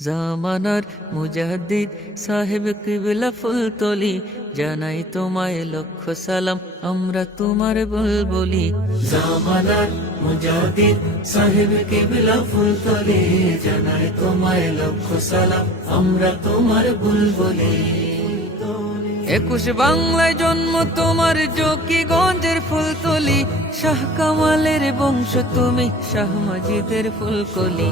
জামানার মুজাদ্দিদ সাহেব কিবলা ফুলতলি, জানাই তোমায় লক্ষ সালাম, আমরা তোমার বুলবুলি। জামানার মুজাদ্দিদ সাহেব কিবলা ফুলতলি, জানাই তোমায় লক্ষ সালাম, আমরা তোমার বুলবুলি। 21 বাংলায় জন্ম তোমার, জকিগঞ্জের ফুলতলি, শাহ কামালের বংশ তুমি, শাহ মাজিদের ফুলকলি।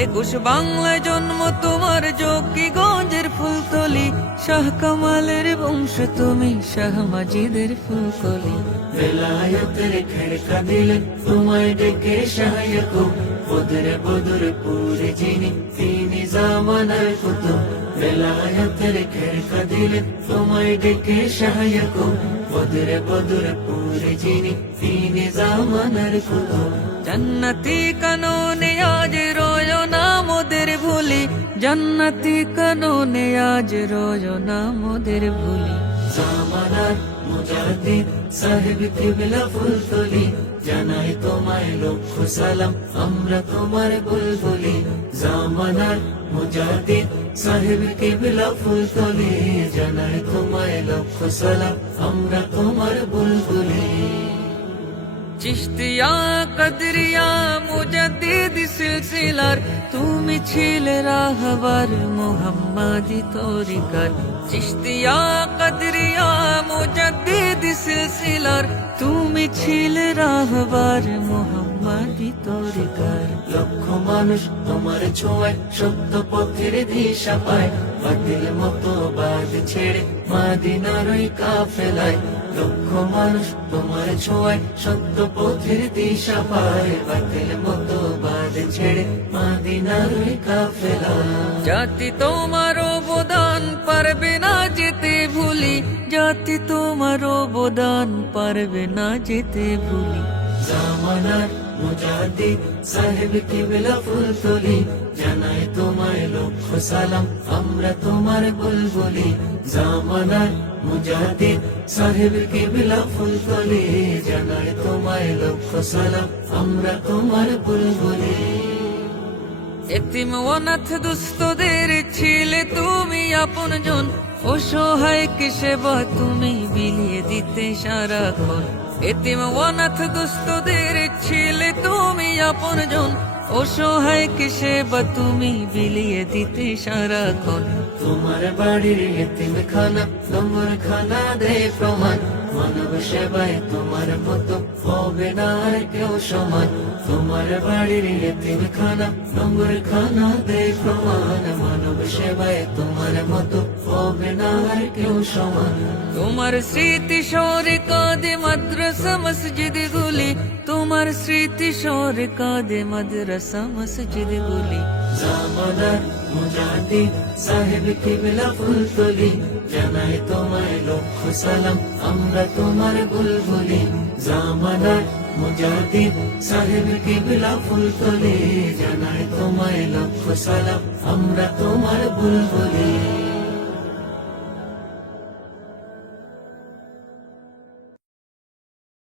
21 বাংলায় জন্ম তোমার, জকিগঞ্জের ফুলতলি, শাহ কামালের বংশ তুমি, শাহ মাজিদের ফুলকলি। বেলায়েতের খেড়কা দিলে তোমায় ডেকে শাহয়াকুব, বদরে বদরপুর যিনি তিনি জামানার কুতুব। বেলায়েতের খেড়কা দিলে তোমায় ডেকে শাহয়াকুব, বদরে বদরপুর যিনি তিনি জামানার কুতুব। জান্নাতি কাননে আজ রোয় না মোদের ভুলি, জান্নাতি কাননে আজ রোয় না মোদের ভুলি। জামানার মুজাদ্দিদ সাহেব কিবলা ফুলতলি, জানাই তোমায় লক্ষ সালাম, আমরা তোমার বুলবুলি। জামানার মুজাদ্দিদ সাহেব কিবলা ফুলতলি, জানাই তোমায় লক্ষ সালাম, আমরা তোমার বুলবুলি। চিশতিয়া কদরিয়া মুজাদ্দিদ সিলসিলার, তুমি ছিলে রাহবার মুহাম্মাদি তরিকার। চিশতিয়া কদরিয়া মুজাদ্দিদ সিলসিলার, তুমি ছিলে রাহবার মুহাম্মাদি তরিকার। লক্ষ মানুষ তোমার ছোঁয়ায় সত্য পথের দিশা পায়, বাতিল মতো বাদ ছেড়ে মাদিনার ওই কাফেলায়। লক্ষ মানুষ তোমার ছোঁয়ায় সত্য পথের দিশা পায়, বাতিল মতো বাদ ছেড়ে মাদিনার ওই কাফেলায়। জাতি তোমার অবদান পারবে না যেতে ভুলি, জাতি তোমার অবদান পারবে না যেতে ভুলি। জামানার মুজাদ্দিদ সাহেব কিবলা ফুলতলি, জানাই তোমায় লক্ষ সালাম, আমরা তোমার বুলবুলি। জামানার মুজাদ্দিদ সাহেব কিবলা ফুলতলি, জানাই তোমায় লক্ষ সালাম, আমরা তোমার বুলবুলি। এতিম অনাথ দুস্থদের ছিলে তুমি আপনজন, অসহায়কে সেবা তুমি বিলিয়ে দিতে সারাক্ষণ। এতিম অনাথ দুস্থদের ছিলে তুমি আপনজন, অসহায়কে সেবা তুমি বিলিয়ে দিতে সারাক্ষণ। তোমার বাড়ির এতিম খানা নম্বর খানা দেয় প্রমাণ, মানব সেবায় তোমার মতো হবে না আর কেউ সমান। তোমার বাড়ির এতিম খানা নম্বর খানা দেয় প্রমাণ, মানব সেবায় তোমার মতো হবে না আর কেউ সমান। তোমার স্মৃতি সরে কাঁদে মাদ্রাসা মসজিদ গুলি, তোমার স্মৃতি সরে কাঁদে মাদ্রাসা মসজিদ গুলি। জামানার মুজাদ্দিদ সাহেব কিবলা ফুলতলি, জানাই তোমায় লক্ষ সালাম, আমরা তোমার বুলবুলি। জামানার মুজাদ্দিদ সাহেব কিবলা ফুলতলি, জানাই তোমায় লক্ষ সালাম, আমরা তোমার বুলবুলি।